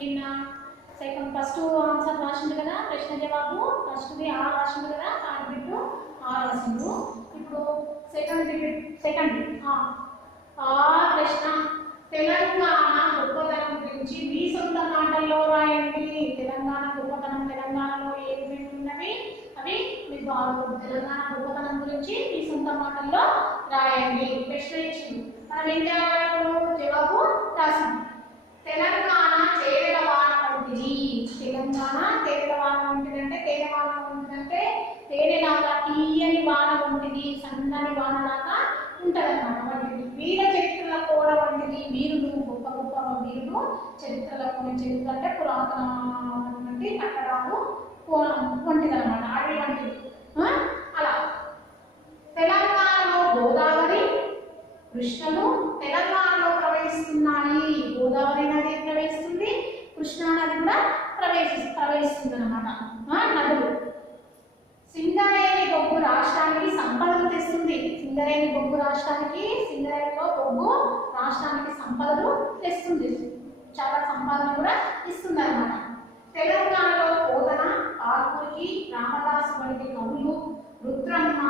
నిన్న second first answer రాసిండు కదా, ప్రశ్న జవాబు ఫస్ట్ది ఆ రాసిండు కదా, థర్డ్ బిట్ ఆ రాసిండు. ఇప్పుడు సెకండ్ ఆ ప్రశ్న తెలంగాణ గొప్పతనం గురించి మీ సొంత మాటల్లో రాయండి. తెలంగాణ గొప్పతనం, తెలంగాణలో ఏమి ఉన్నవి అవి మీకు తెలంగాణ గొప్పతనం గురించి మీ సొంత మాటల్లో రాయండి. ప్రశ్న ఇచ్చింది, మనం ఏం చేయాలి? జవాబు రాసాం. తెలంగాణ తేనెలవాన వంటిది. తెలంగాణ తేనెలవాన వంటిది అంటే తేనెవాన వంటిదంటే తేనెలాగా తీయని వాన వంటిది, సన్నని వానలాగా ఉంటది అన్నమాట. వంటిది వీర చరిత్రల కోడ వంటిది. వీరులు గొప్ప గొప్ప వీరులు చరిత్రలకు, చరిత్ర అంటే పురాతనటువంటి కట్టడాలు వంటిది అనమాట, అడవి వంటిది. అలా తెలంగాణలో గోదావరి, కృష్ణలు తెలంగాణలో ప్రవహిస్తున్నాయి. గోదావరి నది ప్రవహిస్తుంది, కృష్ణా నది కూడా ప్రవహిస్తుంది అన్నమాట. నదులు సింగరేణి బొగ్గు రాష్ట్రానికి సంపదలు తెస్తుంది. సింగరేణి బొగ్గు రాష్ట్రానికి, సింగరేణిలో బొగ్గు రాష్ట్రానికి సంపదలు తెస్తుంది, చాలా సంపాదన కూడా ఇస్తుంది అన్నమాట. తెలంగాణలో పోతన, ఆర్కూరికి, రామదాసు వంటి కవులు, రుద్రమ్మ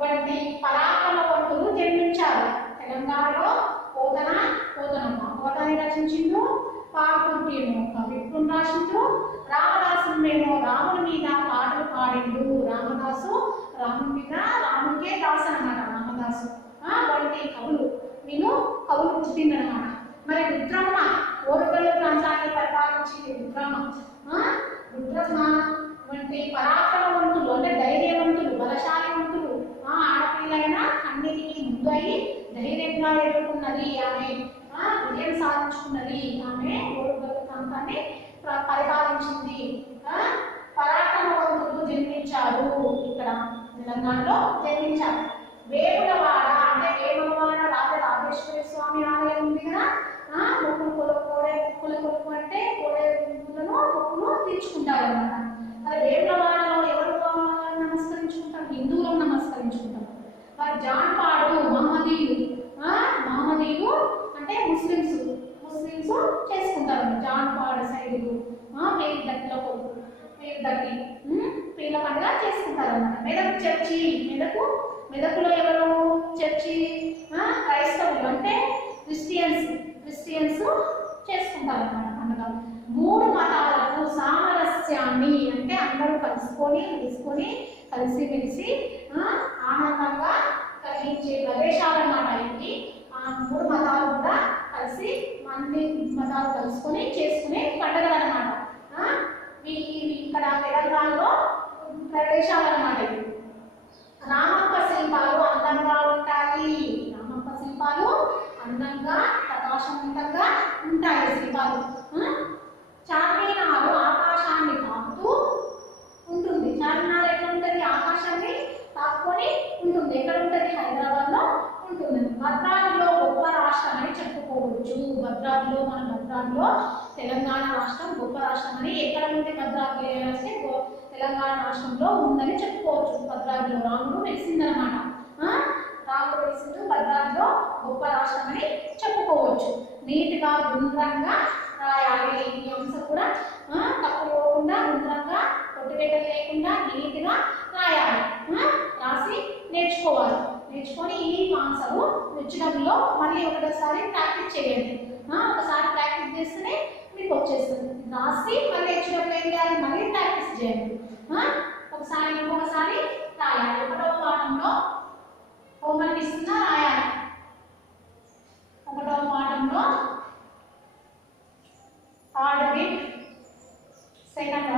వంటి పరాక్రమవంతులు జన్మించారు. తెలంగాణలో పోతనని రచించిండు, పాల్కుర్తి ఏమో కవిత్వం రాసిండు, రామదాసుమేమో రాముని మీద పాటలు పాడిండు. రామదాసు రాముని మీద, రామునికే దాసు అన్నమాట రామదాసు. వంటి కవులు, వీళ్ళు కవులు పుట్టిందనమాట. మరి రుద్రమ్మ ఓరుగల్లు ప్రాంతాన్ని పరిపాలించింది. రుద్రమ్మ వంటి పరాక్రమవంతులు అంటే ధైర్యవంతులు, బలశాలివంతులు, ఆడపిల్లైనా అన్నిటికీ ముందు అయి ధైర్యంగా ఎదుర్కొన్నది ఆమె, విజయం సాధించుకున్నది ఆమె. ఓరుగల్లు ప్రాంతాన్ని పరిపాలించింది. పరాక్రమవంతులు జన్మించారు, ఇక్కడ తెలంగాణలో జన్మించారు. వేములవాడ అంటే వేములవాడ రాజరాజేశ్వరి స్వామి ఆలయం ఉంది కదా, మొక్కులు కొలుపు అంటే కోడెలను మొక్కులు తీర్చుకుంటారు అన్నమాట. మరి వేములవాడలో ఎవరు నమస్కరించుకుంటారు? హిందువులను నమస్కరించుకుంటారు. మరి జాన్పాడు మహమ్మదీలు అంటే ముస్లిమ్స్ చేసుకుంటారు. జాన్పాడు సైడులు పేరుదట్టిలో పేర్ల పండుగ చేసుకుంటారు అన్నమాట. మెదక్ చర్చి, మెదకులో ఎవరు చర్చి? క్రైస్తవులు అంటే క్రిస్టియన్స్ చేసుకుంటారు అన్నమాట పండుగ. మూడు మతాలకు సామరస్యాన్ని అంటే అందరూ కలిసిమెలిసి ఆనందంగా కలిగించే ప్రదేశాలు అన్నమాట ఇవి. ఆ మూడు మతాలు కూడా కలిసి అన్ని మతాలు కలుసుకొని చేసుకునే పండుగలు అన్నమాట. ఇక్కడ తెలంగాణలో ప్రదేశాలు అన్నమాట ఇవి. రామప్ప శిల్పాలు అందంగా ఉంటాయి. రామప్ప శిల్పాలు అందంగా ప్రకాశవంతంగా ఉంటాయి శిల్పాలు. చార్మినార్ ఆకాశాన్ని తాకుతూ ఉంటుంది. చార్మినార్ ఎక్కడ ఉంటుంది? ఆకాశాన్ని తాకుకొని ఉంటుంది. ఎక్కడ ఉంటుంది? హైదరాబాద్లో ఉంటుంది. భద్రాద్రిలో గొప్ప రాష్ట్రం అని చెప్పుకోవచ్చు. భద్రాద్రిలో తెలంగాణ రాష్ట్రం గొప్ప రాష్ట్రం అని. ఎక్కడ ఉంది భద్రాద్రి అంటే తెలంగాణ రాష్ట్రంలో ఉందని చెప్పుకోవచ్చు. భద్రాద్రిలో రాముడు వెలిసిందనమాట. రాముడు వెలిసిండు భద్రాద్రిలో గొప్ప రాష్ట్రం అని చెప్పుకోవచ్చు. నీట్గా గుండ్రంగా రాయాలి. ఈ అంశం కూడా తప్పు పోకుండా గుండ్రంగా కొట్టుబెట్టలు లేకుండా నీట్గా రాయాలి. రాసి నేర్చుకొని ఈ ఆన్సర్ వచ్చడంలో మళ్ళీ ఒకటోసారి ప్రాక్టీస్ చేయండి. ఒకసారి ప్రాక్టీస్ చేస్తేనే మీకు వచ్చేస్తుంది. రాసి మళ్ళీ వచ్చేటప్పుడు ఏం చేయాలి? మళ్ళీ ప్రాక్టీస్ చేయండి. ఇంకొకసారి రాయాలి. ఒకటో పాఠంలో హోంవర్క్ ఇస్తున్నా రాయాలి. ఒకటో పాఠంలో థర్డ్ బిట్ సెకండ్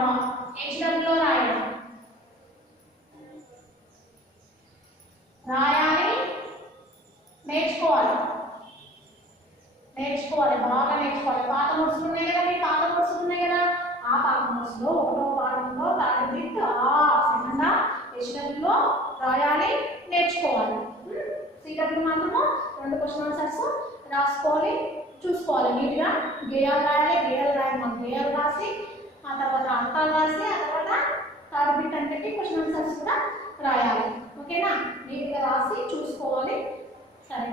హెచ్డబ్ల్యూలో రాయాలి. నేర్చుకోవాలి, బాగా నేర్చుకోవాలి. పాత నోట్స్లు ఉన్నాయి కదా, మీ పాత నోట్స్లు ఉన్నాయి కదా, ఆ పాత నోట్స్లో ఒకటో పాఠంలో థర్డ్ బిట్ సెకండ్ హెచ్డబ్ల్యూలో రాయాలి, నేర్చుకోవాలి. సిడబ్ల్యూ మాత్రము 2 క్వశ్చన్ ఆన్సర్స్ రాసుకోవాలి, చూసుకోవాలి. నీట్గా గేయాలు రాయాలి. గేయాలు రాసి ఆ తర్వాత అర్థాలు రాసి ఆ తర్వాత థర్డ్ బిట్ అంటే క్వశ్చన్ ఆన్సర్స్ కూడా రాయాలి. ఓకేనా? నీట్గా రాసి చూసుకోవాలి. సరే.